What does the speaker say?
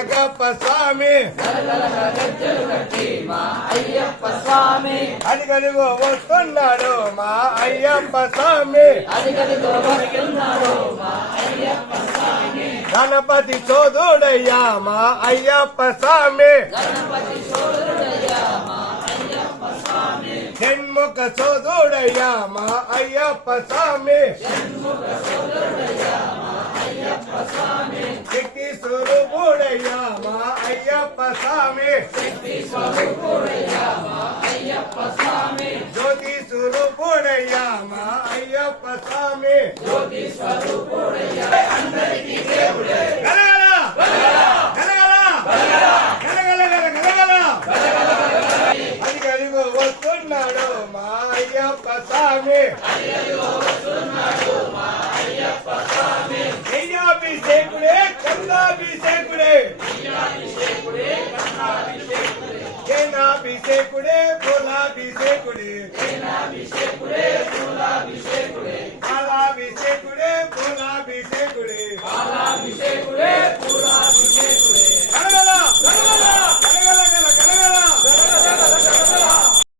గలగప్ప స్వామి అడిగడిగో వస్తున్నాడు మా అయ్యప్ప స్వామి గణపతి చోదుడయ్యా మా అయ్యప్ప స్వామి జన్ముఖ చోదుడయ్యా మా అయ్యప్ప స్వామి శక్తి స్వరూపుడయ్యా మా అయ్యప్ప స్వామి జ్యోతి స్వరూపుడయ్యా మా అయ్యప్ప స్వామి అదిగదిగో వస్తున్నాడు మా అయ్యప్ప స్వామి అభిషేకుడే కన్నాభిషేకుడే జనాభిషేకుడే కులాభిషేకుడే